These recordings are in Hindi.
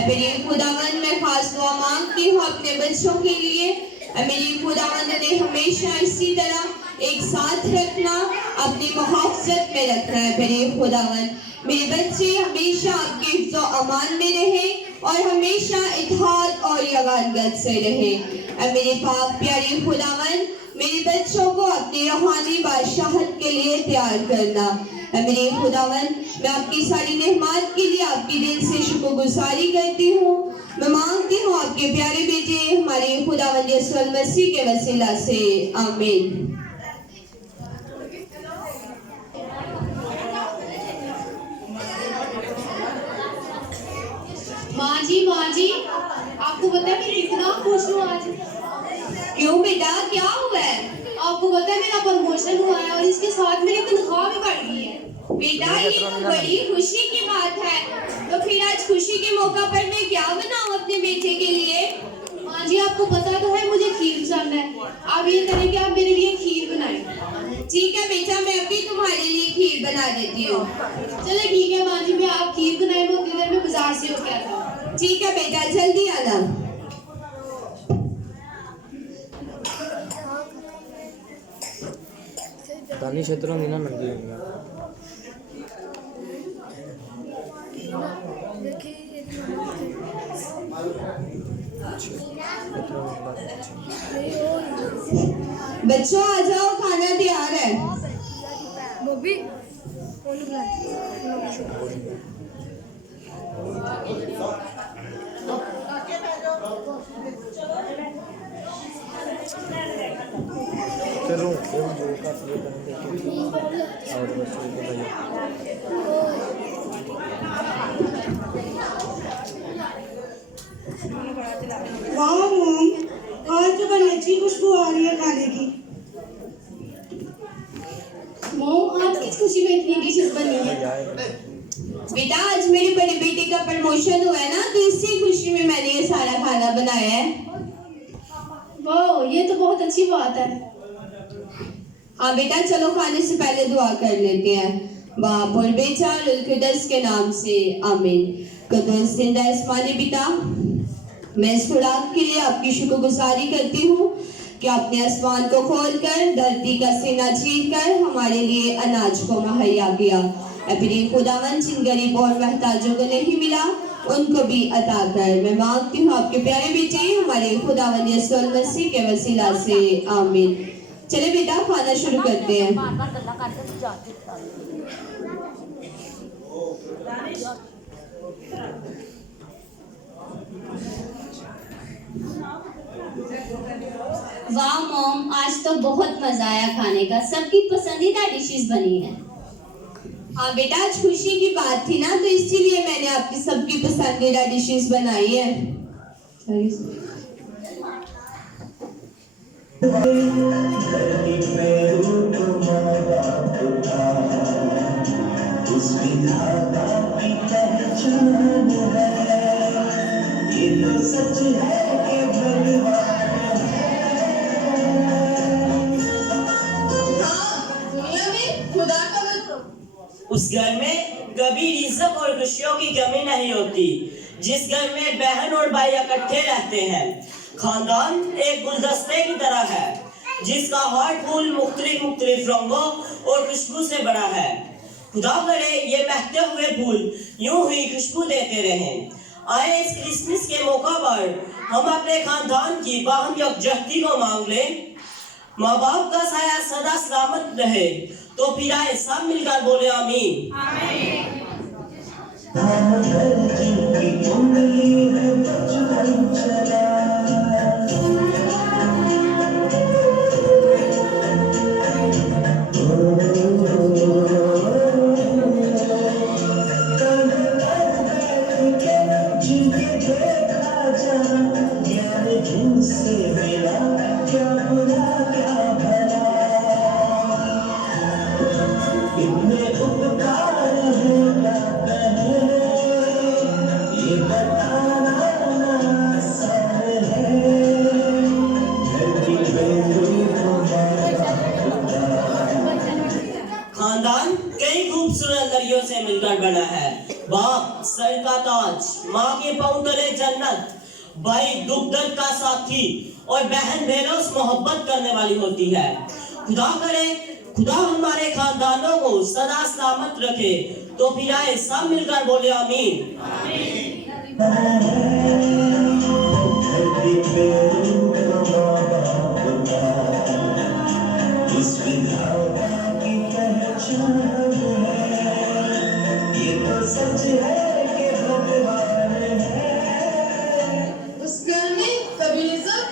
मेरे खुदावन में खास दुआ मांगती हूँ अपने बच्चों के लिए। मेरी खुदावन ने हमेशा इसी तरह एक साथ रखना, अपनी मुहाफ़ज़त में रखना है। मेरे खुदावन मेरे बच्चे हमेशा आपके हिफ्ज़ो अमान में रहे और हमेशा इत्तेहाद और यगानत से रहे। मेरे पाक प्यारे खुदावन मेरे बच्चों को अपनी रूहानी बादशाहत के लिए तैयार करना। मेरे खुदावन मैं आपकी सारी नेमत के लिए आपके दिल से शुक्रगुजारी करती हूँ। मैं मांगती हूँ आपके प्यारे बेटे हमारे खुदावन यीशु मसीह के वसीला से, आमीन। माँ जी आपको पता है मैं कितना खुश हूँ आज। क्यों बेटा, क्या हुआ है? आपको पता है मेरा प्रमोशन हुआ है और इसके साथ मेरी तनख्वाह भी बढ़ गई है। बेटा ये तो बड़ी खुशी की बात है। तो फिर आज खुशी के मौका पर मैं क्या बनाऊं अपने बेटे के लिए? माँ जी आपको पता तो है मुझे खीर पसंद है। आप ये करें कि आप मेरे लिए खीर बनाएं। ठीक है बेटा, मैं अभी तुम्हारे लिए खीर बना देती हूँ। चले ठीक है माँ जी, मैं आप खीर बनाए मैं उतनी देर में बाजार से होके आता हूँ। ठीक है बेटा, जल्दी आना। तानी क्षेत्रों में ना नंदी होंगे। बच्चों आ जाओ, खाना तैयार है। बॉबी चलो जो का प्ले करेंगे और बच्चों को भैया वाह मॉम, आज तो बड़ी अच्छी खुशबू आ रही है खाने की। मॉम आज किस खुशी में इतनी डिशेस बनी है? बेटा आज मेरे बड़े बेटे का प्रमोशन हुआ है ना, तो इसी खुशी में मैंने ये सारा खाना बनाया है। वाह ये तो बहुत अच्छी बात है। हाँ बेटा चलो खाने से पहले दुआ कर लेते हैं। बाप और बेटा और कुदस के नाम से, आमीन। कुदस जिंदा आसमानी पिता, मैं इस खुराक के लिए आपकी शुक्रगुजारी करती हूँ कि आपने आसमान को खोलकर धरती का सीना चीरकर हमारे लिए अनाज को मुहैया किया। अपने खुदावन जिन गरीब और महताजों को नहीं मिला उनको भी अता कर। मैं मांगती हूँ आपके प्यारे बेटे हमारे खुदावन यीशु मसीह के वसीला से, आमीन। चले बेटा खाना शुरू करते हैं। वाह मॉम, आज तो बहुत मजा आया खाने का। सबकी पसंदीदा डिशेस बनी है। हाँ बेटा आज खुशी की बात थी ना, तो इसीलिए मैंने आपकी सबकी पसंदीदा डिशेस बनाई है। खुदा उस घर में कभी रिज़्क और खुशियों की कमी नहीं होती। जिस घर में बहन और भाई इकट्ठे रहते हैं, खानदान एक गुलदस्ते की तरह है जिसका हर फूल मुख्तलिफ रंगों और खुशबू से बना है। खुदा करे ये महकते हुए फूल यूं ही खुशबू देते रहें। आए इस क्रिसमस के मौका पर हम अपने खानदान की बाहम यकजहती को मांग लें। माँ बाप का साया सदा सलामत रहे, तो फिर आए सब मिलकर बोले आमीन। खानदान कई खूबसूरत नरियों से मिलकर बना है। बाप सर का ताज, माँ के पांव तले जन्नत, भाई दुख दर्द का साथी और बहन बहनों से मोहब्बत करने वाली होती है। खुदा करे खुदा हमारे खानदानों को सदा सलामत रखे, तो फिर आए सब मिलकर बोले आमीन। उस घर में कभी रिज़्क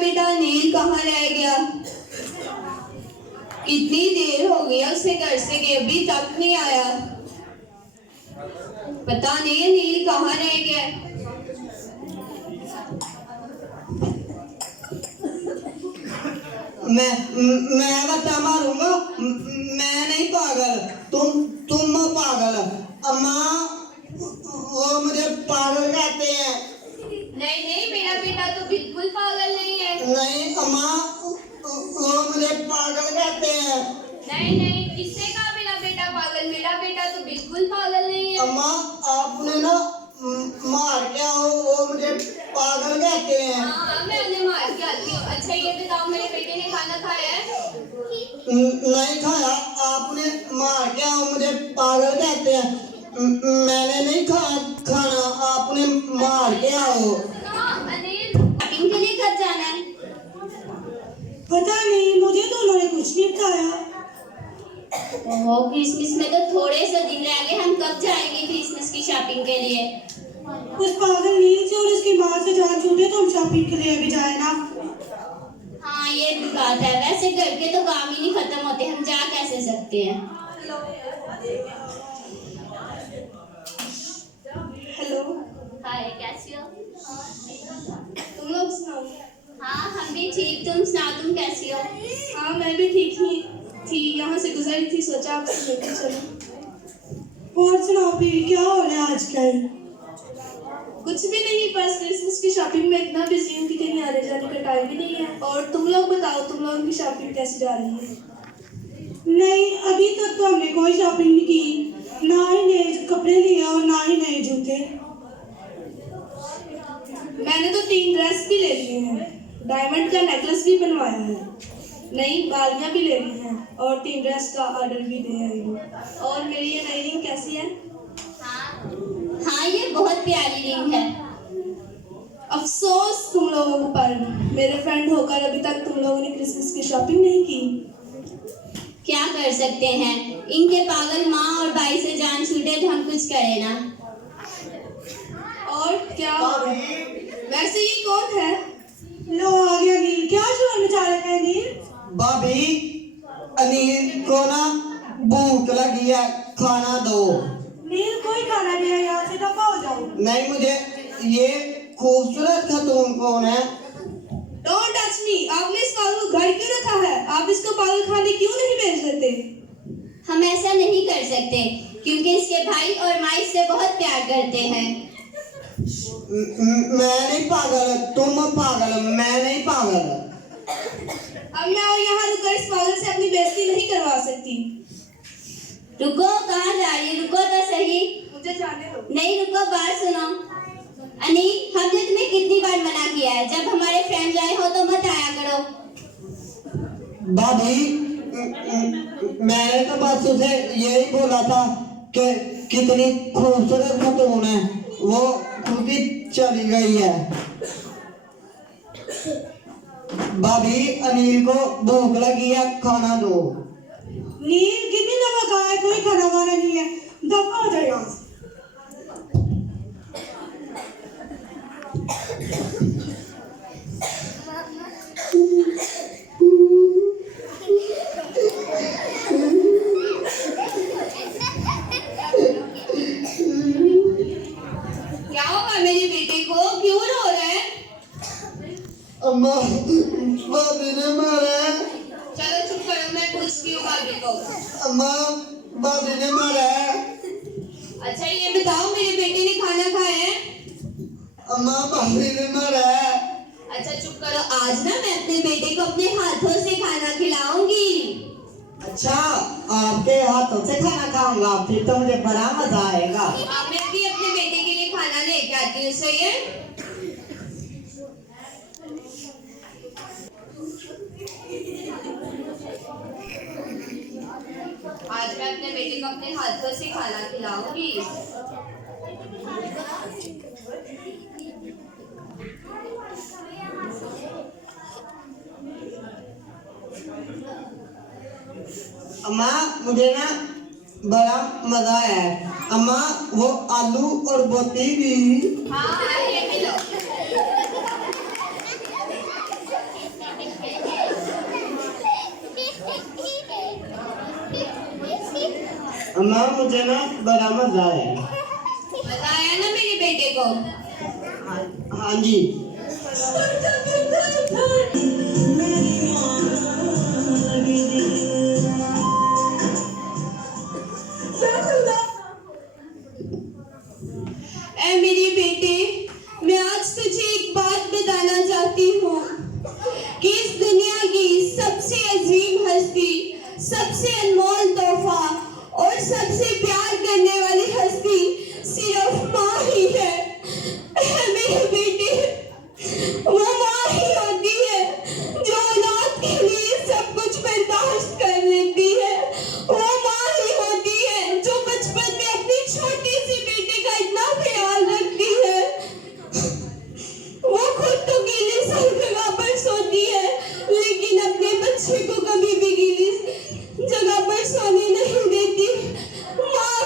बेटा नील कहाँ रह गया? कितनी देर हो गई उसे घर से गए, अभी तक नहीं आया। पता नहीं नील कहाँ रह गया। मैं बच्चा मारूंगा। मैं नहीं पागल, तुम पागल। अम्मा वो मुझे पागल कहते हैं। नहीं नहीं, मेरा बेटा तो बिल्कुल पागल नहीं है। नहीं अम्मा, वो मुझे पागल कहते हैं। नहीं नहीं, किसने कहा मेरा बेटा पागल? मेरा बेटा तो बिल्कुल पागल नहीं है। अम्मा आपने ना मार के आओ, वो मुझे पागल कहते हैं। हाँ, मैं उन्हें मार के आती हूँ। अच्छा ये बताओ, मेरे बेटे ने खाना खाया है? नहीं खाया, आपने मार के आओ, मुझे पागल कहते हैं। मैंने नहीं खाया खाना, आपने मार के आओ। अनिल, शॉपिंग के लिए कब जाना है? पता नहीं, मुझे तो उन्होंने कुछ नहीं बताया। ओहो, क्रिसमस में तो थोड़े से दिन रह गए, हम कब जाएंगे क्रिसमस की शॉपिंग के लिए? उस पागल नील से और उसकी माँ से जान छूटे तो हम शॉपिंग के लिए भी जाए ना। हाँ ये भी बात है, वैसे घर के तो काम ही नहीं खत्म होते, हम जा कैसे सकते हैं? हेलो, हाय, कैसी हो? तुम लोग सुनाओ। हाँ हम भी ठीक, तुम सुनाओ, तुम कैसी हो? हाँ मैं भी ठीक ही थी, यहाँ से गुजरी थी, सोचा आपसे मिलकर चलो। और सुनाओ भी, क्या हो रहा है आजकल? कुछ भी नहीं, बस क्रिसमस की शॉपिंग में इतना बिजी हूँ कि कहीं आने जाने का टाइम भी नहीं है। और तुम लोग बताओ, तुम लोगों की शॉपिंग कैसी जा रही है? नहीं, अभी तक तो हमने कोई शॉपिंग नहीं की, ना ही नए कपड़े लिए और ना ही नए जूते। मैंने तो 3 ड्रेस भी ले लिए हैं, डायमंड का नेकलेस भी बनवाया है, नई बालियाँ भी ले ली हैं और 3 ड्रेस का ऑर्डर भी दिया है। और मेरी ये नई रिंग कैसी है? हाँ ये बहुत प्यारी रिंग है। अफसोस तुम लोगों पर, मेरे फ्रेंड होकर अभी तक तुम लोगों ने क्रिसमस की शॉपिंग नहीं की। क्या क्या कर सकते हैं। इनके पागल माँ और भाई से जान छूटे तो हम कुछ करें ना। और क्या होगा? वैसे ये कौन है? लो आ गया नील, क्या शोर मचा रखा है नील? भाभी अनिल को ना भूख लगी है, खाना दो। नील कोई खाना नहीं है, यहाँ से दफा हो जाओ। नहीं, मुझे ये खूबसूरत खतून कौन है? Don't touch me. आपने इस पागल को घर क्यों रखा है? आप इसको पागल खाने क्यों नहीं भेज देते? हम ऐसा नहीं कर सकते क्योंकि इसके भाई और माँ इससे बहुत प्यार करते हैं। मैं नहीं पागल, तुम पागल, मैं नहीं पागल। अब मैं और यहाँ रुककर इस पागल से अपनी बेइज्जती नहीं करवा सकती। रुको, कहाँ जा रही है? रुको तो सही। मुझे जाने दो। नहीं रुको, बात सुनो। अनिल, हमने तुम्हें कितनी बार मना किया है, जब हमारे फ्रेंड्स आए हो तो मत आया करो। भाभी मैंने तो बस उसे यही बोला था कि कितनी खूबसूरत खतून है, वो खुद ही चली गई है। भाभी अनिल को भूख लगी है, खाना दो। नील कितनी दफा कहा है, कोई खाना वाना नहीं है, दफा हो जाए यहाँ से। क्या होगा मेरे बेटे को, क्यों रो रहा है? अम्मा भाभी ने मारा है। चलो चुप करो, मैं पूछती हूँ भाभी को। अम्मा भाभी ने मारा है। अच्छा ये बताओ, मेरे बेटे ने खाना खाया है? अम्मा भाभी ने मारा है। अच्छा चुप करो, आज ना मैं अपने बेटे को अपने हाथों से खाना खिलाऊंगी। अच्छा, आपके हाथों से खाना खाऊंगा, फिर तो मुझे बड़ा मजा आएगा। हाँ, मैं भी अपने बेटे के लिए खाना लेके आती हूँ, सही है? आज मैं अपने बेटे को अपने हाथों से खाना खिलाऊंगी। अम्मा मुझे ना बड़ा मजा आया है। अम्मा वो आलू और बोती भी। हाँ ये भी लो। अम्मा मुझे ना बड़ा मजा आया है। मजा आया ना मेरे बेटे को? हाँ जी। ऐ मेरे बेटे, मैं आज तुझे एक बात बताना चाहती हूँ कि इस दुनिया की सबसे अजीम हस्ती, सबसे अनमोल तोहफा और सबसे प्यार करने वाली हस्ती सिर्फ माँ ही है। ऐ मेरे बेटे, वो माँ ही होती है जो औलाद के लिए सब कुछ बर्दाश्त कर लेती है। वो माँ ही होती है जो बचपन में अपनी छोटी सी बेटे का इतना ख्याल रखती है। वो खुद तो गीली सी जगह पर सोती है, लेकिन अपने बच्चे को कभी भी गीली जगह पर सोने नहीं देती। माँ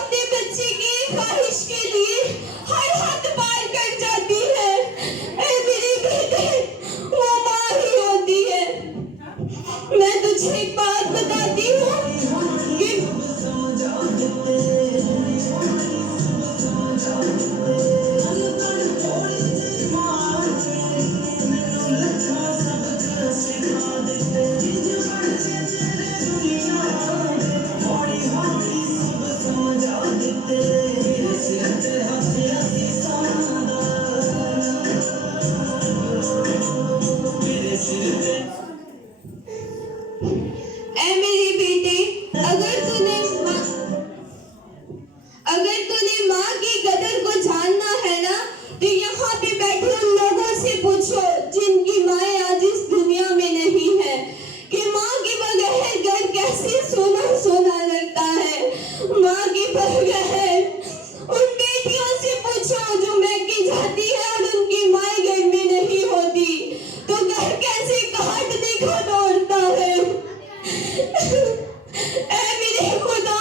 ऐ मेरे खुदा,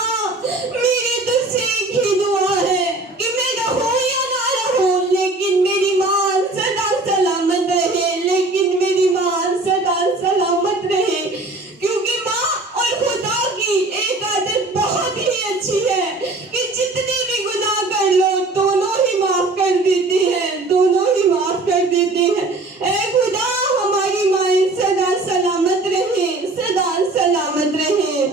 मेरी तुझसे एक ही दुआ है कि मैं रहूं या ना रहूं, लेकिन मेरी मां सदा सलामत रहे, लेकिन मेरी मां सदा सलामत रहे, क्योंकि मां और खुदा की एक आदत बहुत ही अच्छी है कि जितने भी गुनाह कर लो दोनों ही माफ कर देती है, दोनों ही माफ कर देती है। ऐ खुदा, हमारी माएं सदा सलामत रहे, सदा सलामत रहे।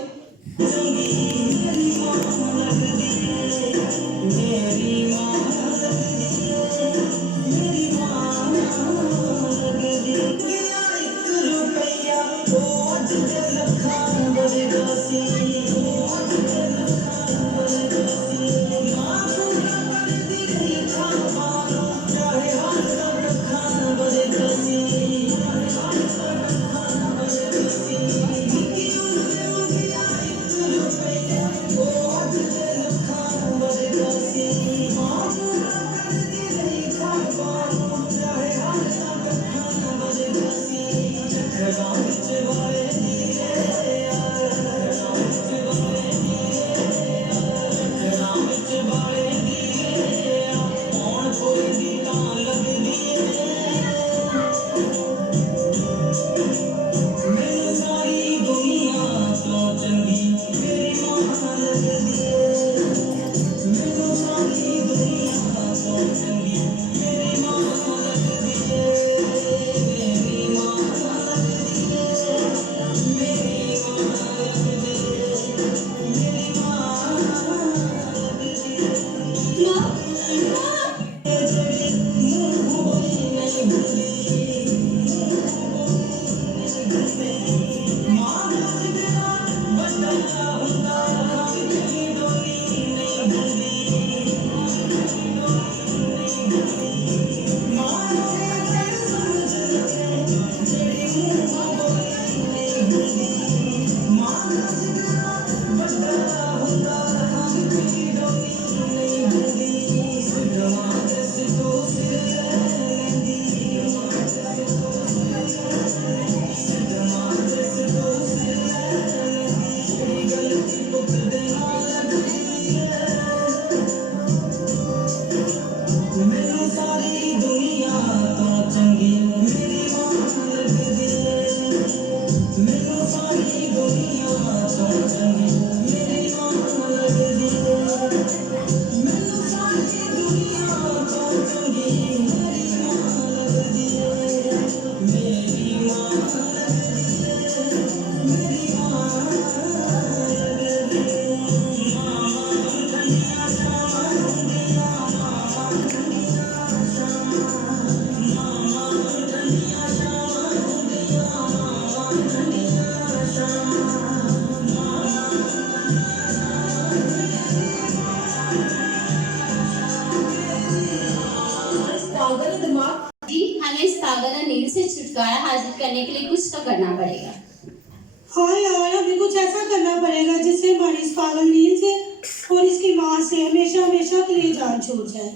जी, हमें इस पागल और नील से छुटकारा हासिल करने के लिए कुछ तो करना पड़ेगा। हाँ यार, हमें कुछ ऐसा करना पड़ेगा जिससे हमारी इस पागल नील से और इसकी माँ से हमेशा हमेशा के लिए जान छूट जाए।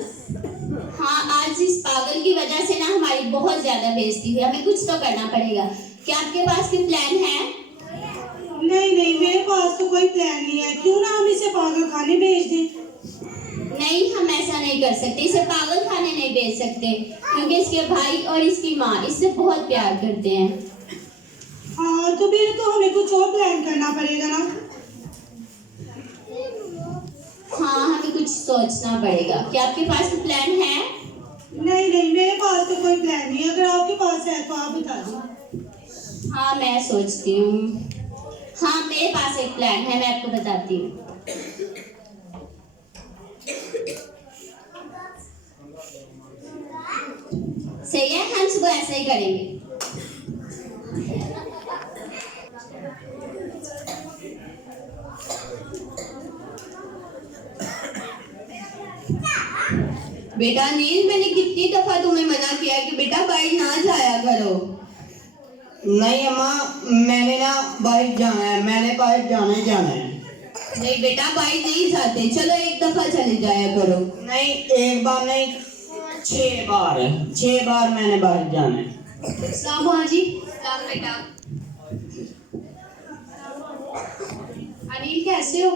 हाँ, आज इस पागल की वजह से ना हमारी बहुत ज्यादा बेइज्जती हुई, हमें कुछ तो करना पड़ेगा। क्या आपके पास कोई प्लान है? नहीं नहीं, मेरे पास तो कोई प्लान नहीं है। क्यों ना हम इसे पागल खाने भेज दें। नहीं, हम ऐसा नहीं कर सकते, इसे पागल खाने नहीं भेज सकते, क्योंकि इसके भाई और इसकी माँ इससे बहुत प्यार करते हैं। हाँ, तो फिर तो हमें कुछ और प्लान करना पड़ेगा ना। हाँ, हमें कुछ सोचना पड़ेगा। क्या आपके पास कोई प्लान है? नहीं नहीं, मेरे पास तो कोई प्लान नहीं है। अगर आपके पास है तो आप बता दो। हाँ, मैं सोचती हूँ। हाँ, मेरे पास एक प्लान है, मैं आपको बताती हूँ। सही है, हम सुबह ऐसा ही करेंगे। बेटा नील, मैंने कितनी दफा तुम्हें मना किया कि बेटा बाहर ना जाया करो। नहीं अम्मा, मैंने ना बाहर जाना है, मैंने बाहर जाना ही जाना है। नहीं बेटा, बाहर नहीं जाते, चलो एक दफा चले जाया करो। नहीं, एक बार नहीं, 6 बार मैंने बाहर जाना है। सलाम माँ जी। सलाम बेटा। अनिल कैसे हो?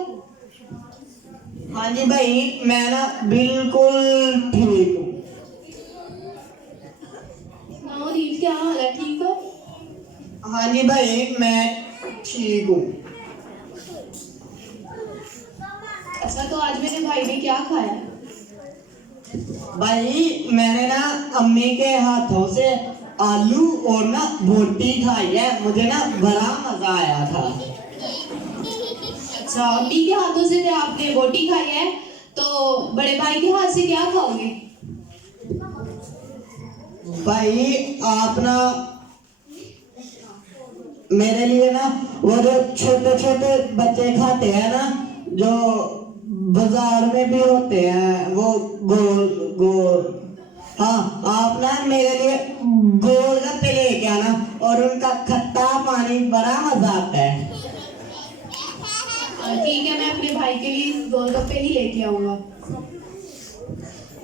हाँ जी भाई, मैं ना बिल्कुल ठीक हूँ। सुनाओ अनिल, क्या हाल है, ठीक हो? हाँ जी भाई, मैं ठीक हूँ। अच्छा, तो आज मेरे भाई ने क्या खाया? भाई मैंने ना अम्मी के हाथों से आलू और ना बोटी खाई है, मुझे ना बड़ा मजा आया था। अच्छा, अम्मी के हाथों से तो आपने बोटी खाई है, तो बड़े भाई के हाथ से क्या खाओगे? भाई आप ना मेरे लिए ना वो जो छोटे छोटे बच्चे खाते हैं ना, जो बाजार में भी होते हैं, वो गोल गोल, हाँ आप ना मेरे लिए गोलगप्पे लेके आना, और उनका खट्टा पानी बड़ा मजा आता है। ठीक है, मैं अपने भाई के लिए गोलगप्पे ही लेके आऊंगा।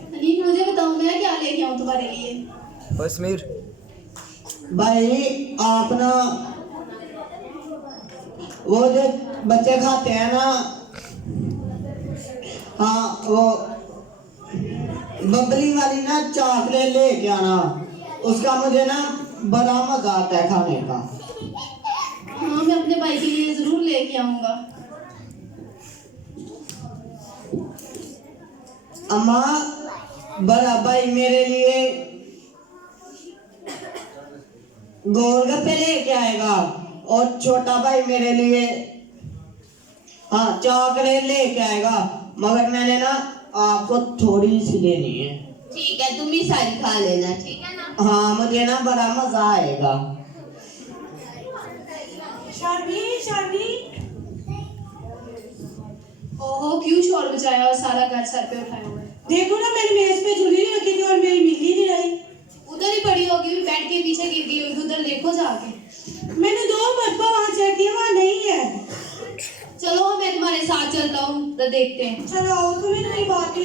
अनिल, मुझे बताओ मैं क्या लेके आऊं तुम्हारे लिए? और समीर भाई आप ना वो जो बच्चे खाते हैं ना, हाँ वो बबरी वाली ना चॉकलेट लेके आना, उसका मुझे ना बड़ा मजा आता है खाने का। हाँ, मैं अपने भाई के लिए जरूर लेके आऊंगा। अम्मा, बड़ा भाई मेरे लिए गोलगप्पे लेके आएगा, और छोटा भाई मेरे लिए हाँ चॉकलेट लेके आएगा, मगर मैंने ना आपको थोड़ी सी लेनी है। ठीक है, तुम ही सारी खा लेना, ठीक है ना? हाँ मुझे ना बड़ा मजा आएगा। शादी ओहो, क्यों शोर मचाया और सारा घर सर पे उठाया हुआ है? देखो ना, मैंने मेज पे झूली रखी थी और मेरी मिल ही नहीं रही। उधर ही पड़ी होगी, बेड के पीछे गिर गई होगी, उधर देखो जाके। मैंने 2 मरतबा वहाँ चेक किया, वहाँ नहीं है। चलो मैं तुम्हारे साथ चलता हूँ, तो देखते हैं। चलो आओ, तुम्हें तो मेरी बात ही